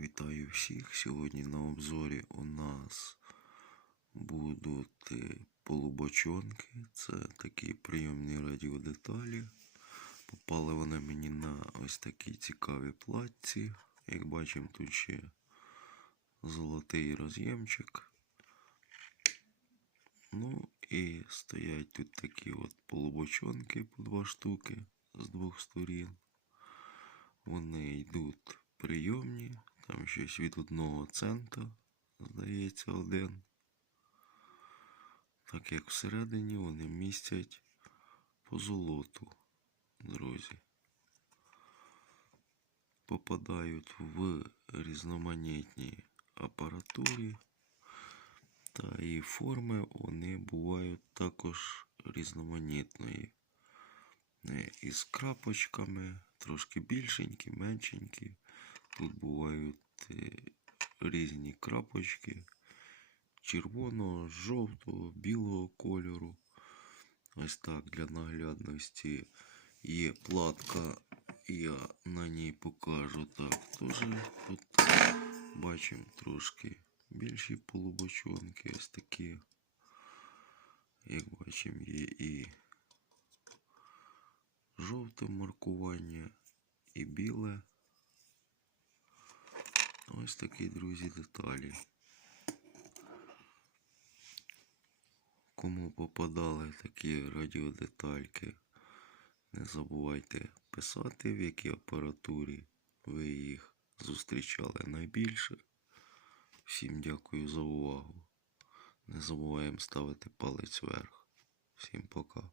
Вітаю всіх! Сьогодні на обзорі у нас будуть полубочонки. Це такі прийомні радіодеталі. Попали вони мені на ось такі цікаві платці. Як бачимо, тут ще золотий роз'ємчик. Ну і стоять тут такі от полубочонки по два штуки з двох сторін. Вони йдуть прийомні, там щось від одного цента, здається, один. Так як всередині вони містять по золоту, друзі. Попадають в різноманітні апаратурі, та і форми вони бувають також різноманітної. Е, із крапочками, трошки більшенькі, меншенькі. Тут бувають е, різні крапочки червоного, жовтого, білого кольору. Ось так для наглядності є платка, я на ній покажу так. Теж тут бачимо трошки більші полубочонки, ось такі. Як бачимо, є і жовте маркування і біле. Ось такі, друзі, деталі. Кому попадали такі радіодетальки, не забувайте писати, в якій апаратурі ви їх зустрічали найбільше. Всім дякую за увагу. Не забуваємо ставити палець вверх. Всім пока.